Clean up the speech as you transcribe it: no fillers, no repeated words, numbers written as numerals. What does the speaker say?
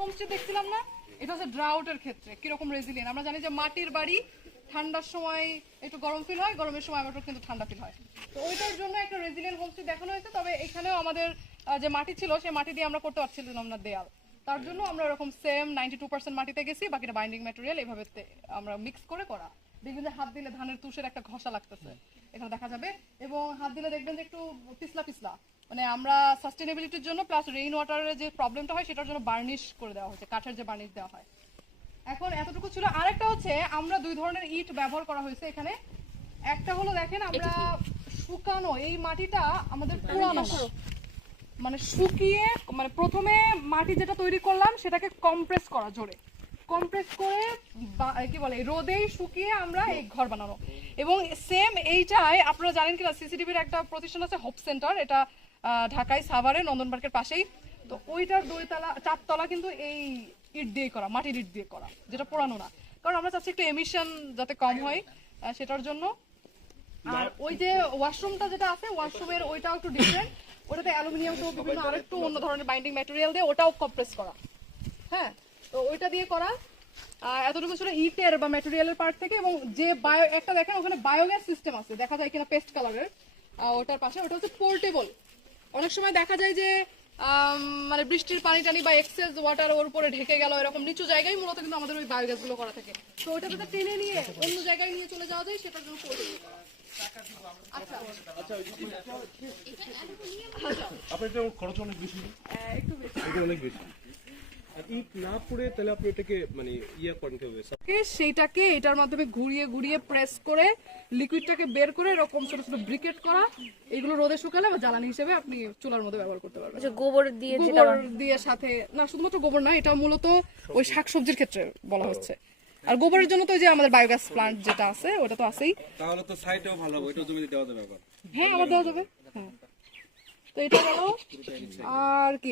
Homestay দেখছিলাম না, এটা হচ্ছে ড্রাউটের ক্ষেত্রে কিরকম রেজিলিয়েন্ট। আমরা জানি যে মাটির বাড়ি ঠান্ডার সময় একটু গরম ফিল হয়, গরমের সময় আবার কিন্তু ঠান্ডা ফিল হয়। তো ওইটার জন্য একটা রেজিলিয়েন্ট হোমস্টে দেখানো হয়েছে। তবে এখানেও আমাদের যে মাটি ছিল সেই মাটি দিয়ে আমরা করতে পারছিলাম না দেয়াল, তার জন্য আমরা এরকম সেম 92% মাটিতে গেছি, বাকিটা বাইন্ডিং ম্যাটেরিয়াল এইভাবে আমরা মিক্স করে করা। দেখবেন যে হাত দিলে ধানের তুষের একটা ঘষা লাগতেছে, এখানে দেখা যাবে। এবং হাত দিলে দেখবেন যে একটু পিছলা পিছলা, মানে আমরা সাস্টেনেবিলিটির জন্য প্লাস রেইন ওয়াটারের যে প্রবলেমটা হয় সেটার জন্য বার্নিশ করে দেওয়া হয়েছে, কাঠের যে বার্নিশ দেওয়া হয়। এখন এতটুকু ছিল। আরেকটা হচ্ছে আমরা দুই ধরনের ইট ব্যবহার করা হয়েছে এখানে। একটা হলো দেখেন আমরা শুকানো এই মাটিটা আমাদের পুরানো, মানে শুকিয়ে, মানে প্রথমে মাটি যেটা তৈরি করলাম সেটাকে কম্প্রেস করা, জোরে কম্প্রেস করে কি বলে রোদেই শুকিয়ে আমরা এই ঘর বানানো। এবং সেম এইটাই আপনারা জানেন কিনা, সিসিটিভির একটা প্রতিষ্ঠান আছে হোপ সেন্টার, এটা ঢাকায় সাভারে নন্দন পার্কের পাশেই। তো ওইটার 4 তলা কিন্তু এই ইট দিয়ে করা, মাটির ইট দিয়ে করা, যেটা পোড়ানো না। কারণ আমরা চাচ্ছি একটু এমিশন যাতে কম হয় সেটার জন্য। আর ওই যে ওয়াশরুমটা যেটা আছে, ওয়াশরুমের ওইটাও একটু ডিফারেন্ট, ওটাতে অ্যালুমিনিয়াম সহ বিভিন্ন আরেকটু অন্য ধরনের বাইন্ডিং ম্যাটেরিয়াল দিয়ে ওটাও কম্প্রেস করা। হ্যাঁ, তো ওইটা দিয়ে করা। এতটুকু ছিল ইটের বা ম্যাটেরিয়ালের পার্ট থেকে। এবং যে একটা দেখেন ওখানে বায়োগ্যাস সিস্টেম আছে, দেখা যায় কিনা পেস্ট কালারের ওটার পাশে, ওটা হচ্ছে পোর্টেবল। অনেক সময় দেখা যায় যে মানে বৃষ্টির পানি টানি বা এক্সেস ওয়াটার ওর উপরে ঢেকে গেল, এরকম নিচু জায়গায় মূলত কিন্তু আমাদের ওই বায়োগ্যাস গুলো করা থাকে। তো ওটা যাতে টেনে নিয়ে অন্য জায়গায় নিয়ে চলে যাওয়া যায় সেটার জন্য পোর্টেবল করা। আচ্ছা আপনার এটা খরচ অনেক বেশি, একটু বেশি। এটা অনেক বেশি। আর ইট না পড়ে তাহলে আপনি এটাকে মানে ইয়া করেন কিভাবে? সেইটাকে এটার মাধ্যমে ঘুরিয়ে ঘুরিয়ে প্রেস করে লিকুইডটাকে বের করে এরকম ছোট ছোট ব্রিকেট করা, এগুলো রোদে শুকালে বা জ্বালানি হিসেবে আপনি চুলার মধ্যে ব্যবহার করতে পারবেন। আচ্ছা, গোবর দিয়ে গোবর দিয়ে সাথে না, শুধুমাত্র গোবর না, এটা মূলত ওই শাকসবজির ক্ষেত্রে বলা হচ্ছে। আর গোবরের জন্য তো যে আমাদের বায়োগ্যাস প্লান্ট যেটা আছে ওটা তো আছেই। তাহলে তো সাইটেও ভালো হবে, এটা জমিতে দেওয়া যাবে আবার। হ্যাঁ, আবার দেওয়া যাবে। হ্যাঁ, তো এটা বলো আর কি।